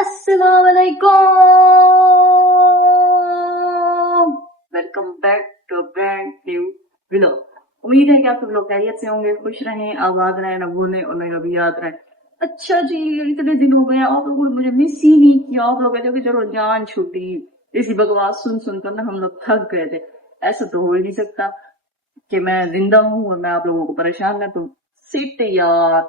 अस्सलाम वालेकुम, welcome back to brand new vlog. उम्मीद है कि आप सब लोग खैरियत से होंगे, खुश रहें, आबाद रहें, न भूलें और न कभी याद रहें। अच्छा जी, इतने दिन हो गए आप लोगों ने मुझे मिस ही नहीं किया। आप लोग कहते हो कि चलो जान छूटी, इसी बकवास सुन सुनकर ना हम लोग थक गए थे। ऐसा तो हो ही नहीं सकता कि मैं जिंदा हूँ और मैं आप लोगों को परेशान न। तो सिट यार,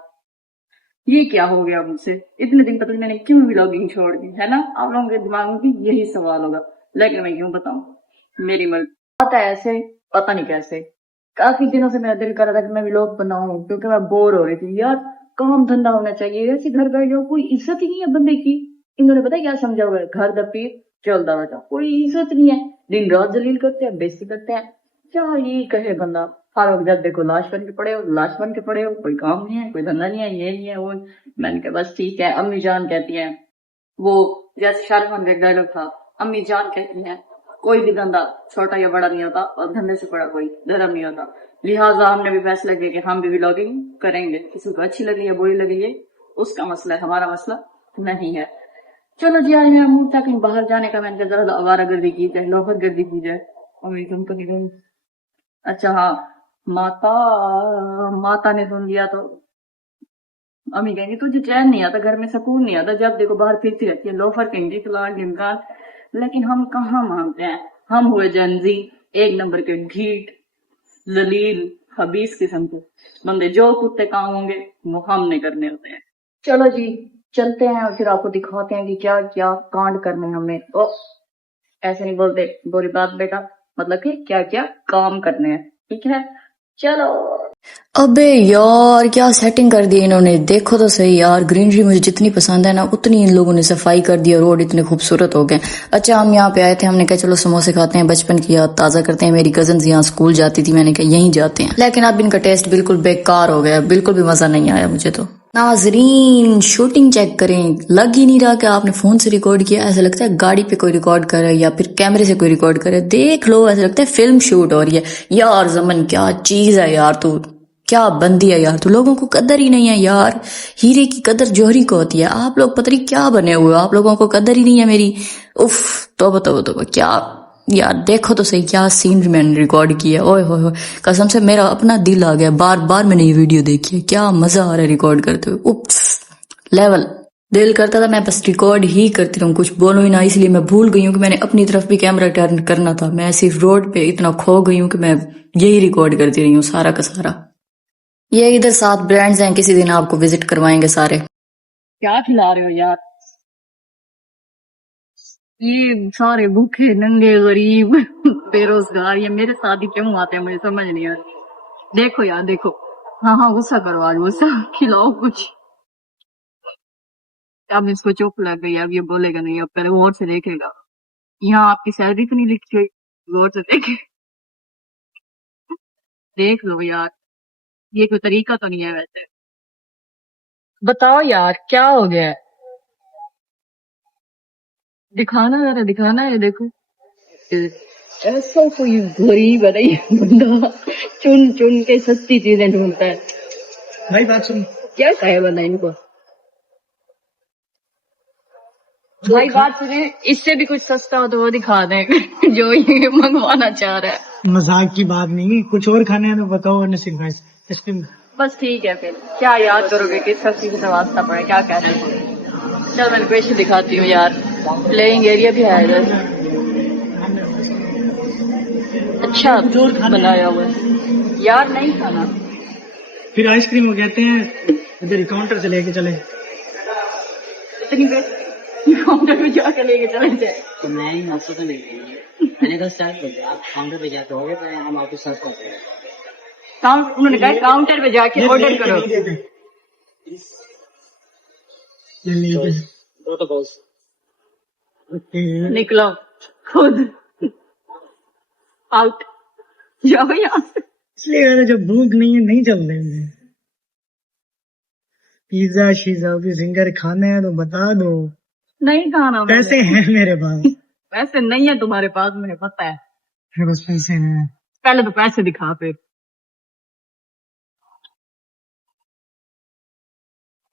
ये क्या हो गया मुझसे? इतने दिन पता नहीं मैंने क्यों व्लॉगिंग छोड़ दी, है ना? आप लोगों के दिमाग में भी यही सवाल होगा, लेकिन मैं क्यों बताऊं, मेरी मर्जी। आता है ऐसे, पता नहीं कैसे। काफी दिनों से मेरा दिल कर रहा था कि मैं व्लॉग बनाऊं, क्योंकि मैं बोर हो रही थी यार। काम धंधा होना चाहिए, ऐसे घर बैठ जाओ, कोई इज्जत ही नहीं है बंदे की। इन्होंने पता है क्या समझा हुआ है? घर दबी चलता रहता, कोई इज्जत नहीं है। दिन रात जलील करते हैं, बेइज्जती करते हैं। क्या ये कहे बंदा? हर वक्त जब देखो लाश बन के पड़े हो, लाश बन के पड़े हो, कोई काम नहीं है, कोई धंधा नहीं है, ये नहीं है, वो। मैंने कहा बस ठीक है। अम्मी जान कहती हैं, वो जैसे शाहरुख खान का एक डायलॉग था, अम्मी जान कहती हैं कोई भी धंधा छोटा या बड़ा नहीं होता और धंधे से बड़ा कोई धर्म नहीं होता। लिहाजा हमने भी फैसला किया कि हम भी व्लॉगिंग करेंगे। किसी को अच्छी लगी या बुरी लगी, ये उसका मसला है, हमारा मसला नहीं है। चलो जी, आज मेरा मूड था कहीं बाहर जाने का। मैंने कहा जरा आवारा गर्दी की जाए, लोफर गर्दी की जाए। और मेरी कंपनी गई। अच्छा हाँ, माता माता ने सुन लिया तो अम्मी कहेंगी तुझे चैन नहीं आता, घर में सुकून नहीं आता, जब देखो बाहर फिरती रहती है, लोफर कहेंगे, फलान ढिमकान। लेकिन हम कहाँ मानते हैं। हम हुए जनजी, एक नंबर के ढीठ, जलील, खबीस किस्म के बंदे। जो कुत्ते काम होंगे वो हमने करने होते हैं। चलो जी, चलते हैं और फिर आपको दिखाते हैं कि क्या क्या कांड करने हैं हमने। ओ, ऐसे नहीं बोलते, बुरी बात बेटा, मतलब कि क्या क्या काम करने हैं, ठीक है? चलो। अबे यार, क्या सेटिंग कर दी इन्होंने। देखो तो सही यार, ग्रीनरी मुझे जितनी पसंद है ना, उतनी इन लोगों ने सफाई कर दी और रोड इतने खूबसूरत हो गए। अच्छा, हम यहाँ पे आए थे, हमने कहा चलो समोसे खाते हैं, बचपन की याद ताजा करते हैं। मेरी कजन यहाँ स्कूल जाती थी, मैंने कहा यहीं जाते हैं। लेकिन अब इनका टेस्ट बिल्कुल बेकार हो गया, बिल्कुल भी मजा नहीं आया मुझे तो। नाजरीन, शूटिंग चेक करें, लग ही नहीं रहा कि आपने फोन से रिकॉर्ड किया। ऐसा लगता है गाड़ी पे कोई रिकॉर्ड कर रहा है या फिर कैमरे से कोई रिकॉर्ड कर रहा है। देख लो, ऐसा लगता है फिल्म शूट हो रही है। यार जमन, क्या चीज है यार तू, क्या बंदी है यार तू। लोगों को कदर ही नहीं है यार। हीरे की कदर जौहरी को होती है। आप लोग पता नहीं क्या बने हुए हो, आप लोगों को कदर ही नहीं है मेरी। उफ, तोबा तोबा तोबा। क्या यार, देखो तो सही क्या सीन मैंने रिकॉर्ड किया। ओए होए होए, कसम से मेरा अपना दिल आ गया। बार बार मैंने ये वीडियो देखी है, क्या मजा आ रहा है रिकॉर्ड करते हुए। उप्स, लेवल। दिल करता था मैं बस रिकॉर्ड ही करती रहूं, कुछ बोलूं ही ना। इसलिए मैं भूल गई हूँ कि मैंने अपनी तरफ भी कैमरा टर्न करना था। मैं सिर्फ रोड पे इतना खो गई हूँ कि मैं यही रिकॉर्ड करती रही हूँ सारा का सारा। ये इधर 7 ब्रांड्स हैं, किसी दिन आपको विजिट करवाएंगे सारे। क्या खिला रहे हो यार? ये सारे भूखे नंगे गरीब बेरोजगार ये मेरे साथ ही क्यों आते हैं, मुझे समझ नहीं आ रही। देखो यार, देखो। हाँ हाँ, गुस्सा करो, आज गुस्सा खिलाओ कुछ। अब इसको चुप लग गई, अब ये बोलेगा नहीं, अब पहले गौर से देखेगा। यहाँ आपकी सैलरी तो नहीं लिखी हुई, गौर से देखे। देख लो यार, ये कोई तरीका तो नहीं है वैसे। बताओ यार, क्या हो गया है? दिखाना जरा, दिखाना है, देखो। ऐसा कोई गरीब है नहीं बंदा, चुन चुन के सस्ती चीजें ढूंढता है। भाई बात सुन, क्या कहे बंदा इनको? भाई बात सुने, इससे भी कुछ सस्ता हो तो वो दिखा दें जो ये मंगवाना चाह रहा है। मजाक की बात नहीं, कुछ और खाने हैं तो बताओ नसीब भाई। आइसक्रीम। बस ठीक है, फिर क्या याद करोगे कि सस्ती से वास्ता पड़े, क्या कह रहे हैं? चल मैं लोकेशन दिखाती हूँ यार, प्लेइंग एरिया भी है इधर। अच्छा बनाया हुआ है यार, नहीं खाना। फिर आइसक्रीम वो कहते हैं इधर काउंटर से लेके चले। इतनी काउंटर पे जाके लेके चले थे। तो मैं ही नाश्ता तो लेके गई। मैंने कहा स्टार्ट कर दिया, आप काउंटर पे जाके हो गए तो हम आपको सर्व करते हैं। उन्होंने कहा काउंटर पे जाके ऑर्डर करो। दो तो बॉस। निकलो खुद आउट, जाओ यहाँ से। इसलिए मैंने जब भूख नहीं है नहीं चल रहे हैं। पिज्जा शीजा भी सिंगर खाने हैं तो बता दो। नहीं खाना पैसे हैं मेरे पास। पैसे नहीं है तुम्हारे पास, मुझे पता है। मेरे पास पैसे हैं। पहले तो पैसे दिखा फिर।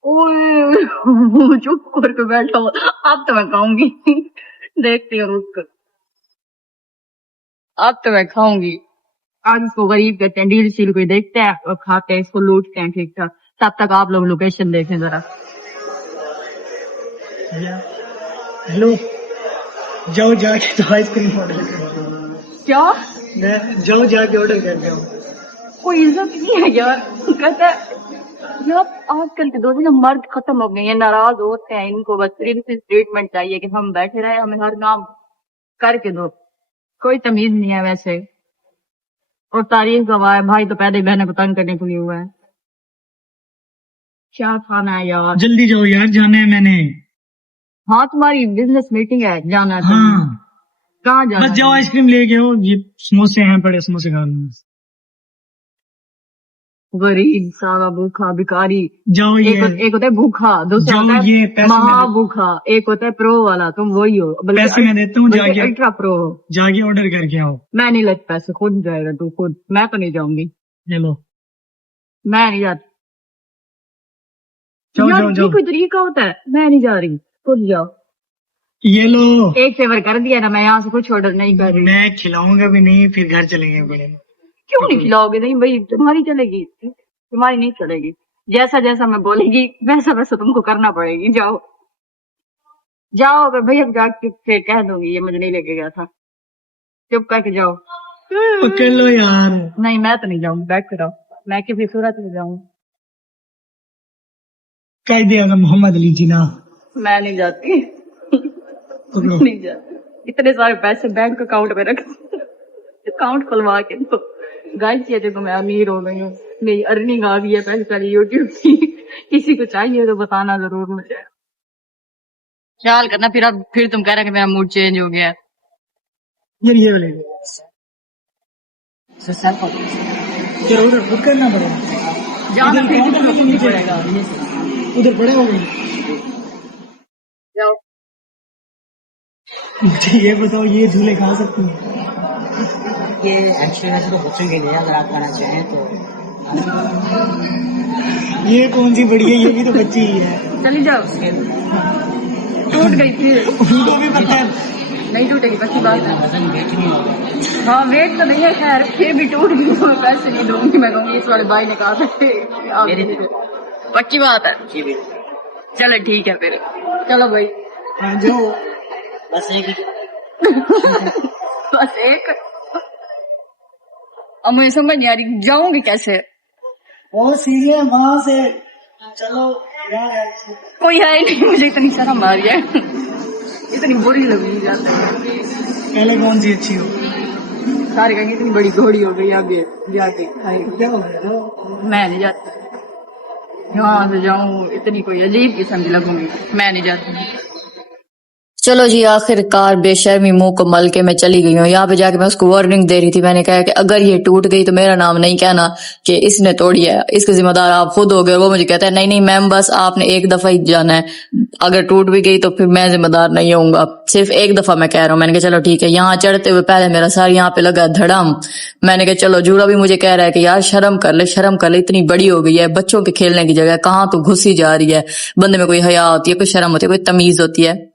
ओए चुप करके बैठा हो। अब तो मैं खाऊंगी। देखती हूँ उसको। अब तो मैं खाऊंगी। आज इसको गरीब कहते हैं, डील शील कोई देखते हैं और खाते हैं, इसको लूटते हैं ठीक ठाक। तब तक आप लोग लोकेशन देखें जरा। हेलो, जाओ जाके तो आइसक्रीम ऑर्डर कर क्या जाओ जाके ऑर्डर कर जाओ। कोई इज्जत नहीं है यार। कहता है यार आजकल के दो दिन मर्द खत्म हो गए हैं, नाराज होते हैं, इनको बस प्रिंसेस ट्रीटमेंट चाहिए कि हम बैठे रहे, हमें हर काम करके दो। कोई तमीज नहीं है वैसे। और तारीफ गवाह है, भाई तो पहले बहने को तंग करने के लिए हुआ है। क्या खाना है यार? जल्दी जाओ यार, जाना है मैंने। हाँ तुम्हारी बिजनेस मीटिंग है, जाना है तुम्हें। हाँ कहाँ जाना बस है? जाओ, आइसक्रीम लेके आओ, ये समोसे हैं पड़े, समोसे खा लो। गरीब सारा भूखा भिखारी। जाओ एक होता है भूखा, दूसरा जाओ, होता है ये पैसे मैं महा दे- भूखा, एक होता है प्रो वाला, तुम वही हो। पैसे मैं देता हूँ, जाके अल्ट्रा प्रो हो। जाके ऑर्डर करके आओ। मैं नहीं लेती पैसे, खुद जाएगा तू खुद, मैं तो नहीं जाऊंगी। चलो मैं नहीं जाती। जाओ यार जाओ ये जाओ, कोई तरीका होता है? मैं नहीं जा रही, खुद जाओ। ये लो। एक फेवर कर दिया ना, मैं यहाँ से कुछ ऑर्डर नहीं कर रही। मैं खिलाऊंगा भी नहीं, फिर घर चलेंगे बड़े। क्यों नहीं खिलाओगे? नहीं भाई, तुम्हारी चलेगी, तुम्हारी नहीं चलेगी। जैसा जैसा मैं बोलेगी वैसा वैसा तुमको करना पड़ेगी। जाओ जाओ, अगर भैया जाके फिर कह दूंगी ये मुझे नहीं लेके गया था। चुप करके जाओ। पकड़ लो यार। नहीं मैं तो नहीं जाऊंगी, बैठ कर आओ। मैं किसी सूरत में जाऊंगी। कायदे आजम मोहम्मद अली जिन्ना। मैं नहीं जाती। पकड़ो। नहीं जाती। इतने सारे पैसे बैंक अकाउंट में रख, अकाउंट खुलवा के दो। गाइस ये देखो मैं अमीर हो गई हूँ, मेरी अर्निंग आ गई है पैसे सारी यूट्यूब की। किसी को चाहिए तो बताना जरूर मुझे। ख्याल करना फिर, अब फिर तुम कह रहे कि मेरा मूड चेंज हो गया है। ये वाले सर सेल्फ चलो उधर बुक करना पड़ेगा। जाना फिर काउंटर कितना में कुछ नीचे पड़ेगा। उधर पड़े हो गए। जाओ। मुझे ये बताओ, ये झूले खा सकते हैं? ये एक्चुअली वैसे तो बच्चों के लिए, अगर आप करना चाहें तो। ये कौन सी बड़ी है, ये भी तो बच्ची ही है। चली जाओ। टूट गई फिर। उनको भी पता है। नहीं टूटेगी, पक्की बात है। वजन वेट नहीं होगा। हाँ वेट तो नहीं है, खैर फिर भी टूट गई तो मैं पैसे नहीं दूंगी। मैं कहूंगी इस वाले भाई ने कहा था पक्की बात है। जी बिल्कुल। चलो ठीक है फिर, चलो भाई। हाँ जाओ। बस एक ही। बस एक। अब मुझे समझ नहीं आ रही जाऊंगी कैसे। और सीधे वहां से चलो यार। कोई है ही नहीं, मुझे इतनी शर्म आ रही है, इतनी बुरी लग रही है। पहले कौन सी अच्छी हो? सारे कहेंगे इतनी बड़ी घोड़ी हो गई अब ये जाके खाएगी। क्या हो गया? मैं नहीं जाती, यहाँ से जाऊं इतनी कोई अजीब किस्म की लगूंगी, मैं नहीं जाती। चलो जी, आखिरकार बेशर्मी मुंह को मल के मैं चली गई हूँ। यहाँ पे जाके मैं उसको वार्निंग दे रही थी। मैंने कहा कि अगर ये टूट गई तो मेरा नाम नहीं कहना कि इसने तोड़ी है, इसके जिम्मेदार आप खुद हो गए। वो मुझे कहता है नहीं नहीं मैम, बस आपने एक दफा ही जाना है, अगर टूट भी गई तो फिर मैं जिम्मेदार नहीं होऊंगा, सिर्फ एक दफा मैं कह रहा हूँ। मैंने कहा चलो ठीक है। यहाँ चढ़ते हुए पहले मेरा सर यहाँ पे लगा धड़म। मैंने कहा चलो, जूरा भी मुझे कह रहा है कि यार शर्म कर ले, शर्म कर ले, इतनी बड़ी हो गई है, बच्चों के खेलने की जगह कहाँ तो घुसी जा रही है। बंदे में कोई हया होती है, कोई शर्म होती है, कोई तमीज होती है।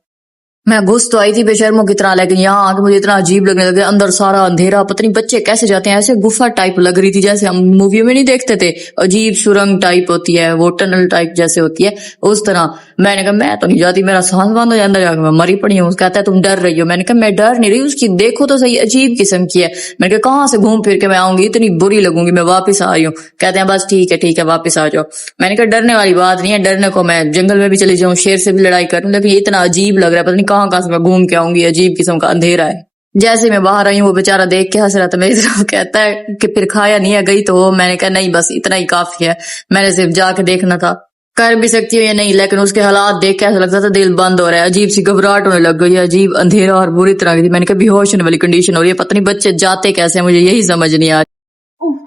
मैं घुस तो आई थी बेशर्मों की तरह, लेकिन यहाँ आके मुझे इतना अजीब लगने लगा। अंदर सारा अंधेरा, पता नहीं बच्चे कैसे जाते हैं, ऐसे गुफा टाइप लग रही थी जैसे हम मूवियों में नहीं देखते थे, अजीब सुरंग टाइप होती है, वो टनल टाइप जैसे होती है, उस तरह। मैंने कहा मैं तो नहीं जाती, मेरा सांस बंद हो जाए, अंदर जाकर मैं मरी पड़ी हूँ। कहता है तुम डर रही हो। मैंने कहा मैं डर नहीं रही, उसकी देखो तो सही, अजीब किस्म की है। मैंने कहा कहाँ से घूम फिर के मैं आऊंगी, इतनी बुरी लगूंगी, मैं वापिस आ रही हूँ। कहते हैं बस ठीक है वापिस आ जाओ। मैंने कहा डरने वाली बात नहीं है, डरने को मैं जंगल में भी चली जाऊँ, शेर से भी लड़ाई करूँ, लेकिन ये इतना अजीब लग रहा है, पता नहीं कहाँ से मैं घूम के आऊंगी, अजीब किस्म का अंधेरा है। जैसे मैं बाहर आई हूँ, वो बेचारा देख के हंस रहा था मेरी तरफ। कहता है कि फिर खाया नहीं है, गई तो हो। मैंने कहा नहीं, बस इतना ही काफी है, मैंने सिर्फ जाके देखना था। कर भी सकती हूँ या नहीं, लेकिन उसके हालात देख के ऐसा लगता था दिल बंद हो रहा है, अजीब सी घबराहट होने लग गई, अजीब अंधेरा और बुरी तरह की थी। मैंने कहा बेहोश होने वाली कंडीशन हो रही है, पता नहीं बच्चे जाते कैसे हैं, मुझे यही समझ नहीं आ रही। उफ,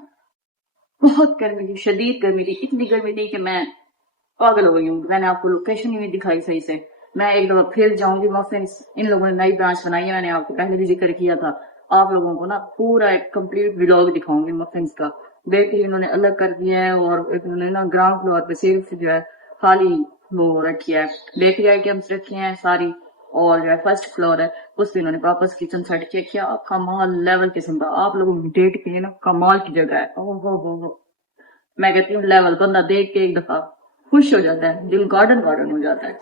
बहुत गर्मी थी, शदीद गर्मी थी, इतनी गर्मी थी कि मैं पागल हो गई हूँ। मैंने आपको लोकेशन ही नहीं दिखाई सही से। मैं एक दफा फिर जाऊंगी मफिन्स, इन लोगों ने नई ब्रांच बनाई है, मैंने आपको पहले भी जिक्र किया था। आप लोगों को ना पूरा एक कंप्लीट व्लॉग दिखाऊंगी मफिन्स का। देखिए इन्होंने अलग कर दिया है, और इन्होंने ना ग्राउंड फ्लोर पे सिर्फ जो है खाली वो रखी है, बेकरी आइटम्स रखी हैं सारी, और जो है फर्स्ट फ्लोर है उस पे इन्होंने वापस किचन सेट चेक किया, कमाल लेवल किस्म का, आप लोगों की डेट के लिए ना कमाल की जगह है। ओहो हो, मैं कहती हूँ लेवल, बंदा देख के एक दफा खुश हो जाता है, दिल गार्डन गार्डन हो जाता है।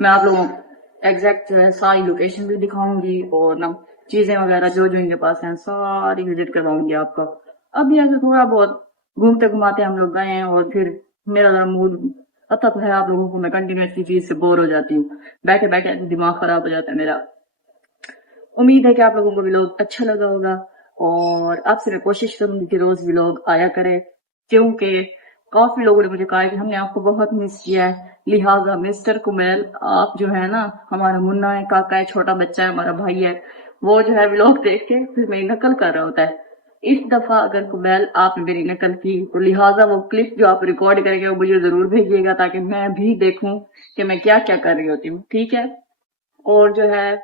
मैं आप लोगों को एग्जैक्ट जो है सारी लोकेशन भी दिखाऊंगी और ना चीजें वगैरह जो जो इनके पास हैं सारी विजिट करवाऊंगी आपको। अभी ऐसे थोड़ा बहुत घूमते घुमाते हम लोग गए हैं और फिर मेरा जरा मूड पता तो है आप लोगों को, मैं कंटिन्यूसली चीज से बोर हो जाती हूँ, बैठे बैठे दिमाग खराब हो जाता है मेरा। उम्मीद है कि आप लोगों को व्लॉग अच्छा लगा होगा और आपसे मैं कोशिश करूंगी कि रोज व्लॉग आया करे, क्योंकि काफी लोगों ने मुझे कहा है कि हमने आपको बहुत मिस किया है। लिहाजा मिस्टर कुमेल, आप जो है ना, हमारा मुन्ना है, काका है, छोटा बच्चा है, हमारा भाई है, वो जो है व्लॉग देख के फिर मेरी नकल कर रहा होता है। इस दफा अगर कुमेल आपने मेरी नकल की तो लिहाजा वो क्लिप जो आप रिकॉर्ड करेंगे वो मुझे जरूर भेजिएगा, ताकि मैं भी देखूं कि मैं क्या क्या कर रही होती हूँ, ठीक है। और जो है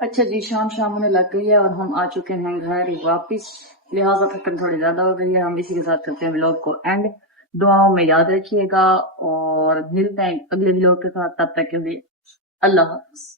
अच्छा जी, शाम शाम होने लग गई है और हम आ चुके हैं घर वापिस, लिहाजा थकन थोड़ी ज्यादा हो गई है। हम इसी के साथ करते हैं व्लॉग को एंड। दुआओं में याद रखिएगा और मिलते हैं अगले व्लॉग के साथ, तब तक के लिए अल्लाह हाफ़िज़।